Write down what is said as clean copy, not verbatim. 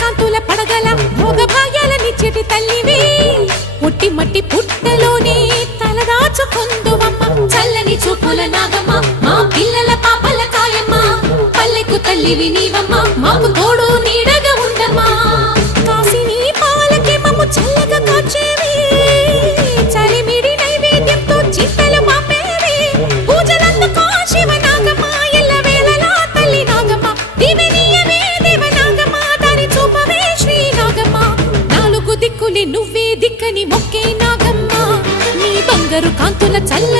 కాంతుల పడగల భోగ భాగ్యాలనిచ్చేటి తల్లివి పుట్టి మట్టి పుట్టలోనే తలదాచుకుందువమ్మ చల్లని చూపుల నాగమ్మ మా పిల్లల పాపల కాయమ్మ పల్లెకు తల్లివి నీవమ్మ మాకు తోడు నీడగా ఉండమ్మా కాసిని పాలకి మమ్ము చల్లగా కాచేవి చలిమిడి నైవేద్యంతో చింతలు మాపేవి పూజలందుకో శివ నాగమ్మ ఎల్ల వేళలా తల్లి నాగమ్మ దివినీయవే దేవ నాగమ్మ దారి చూపవే శ్రీ నాగమ్మ నాలుగు దిక్కులే నువ్వే దిక్కని మొక్కే నాగమ్మ నీ బంగారు కాంతుల చల్ల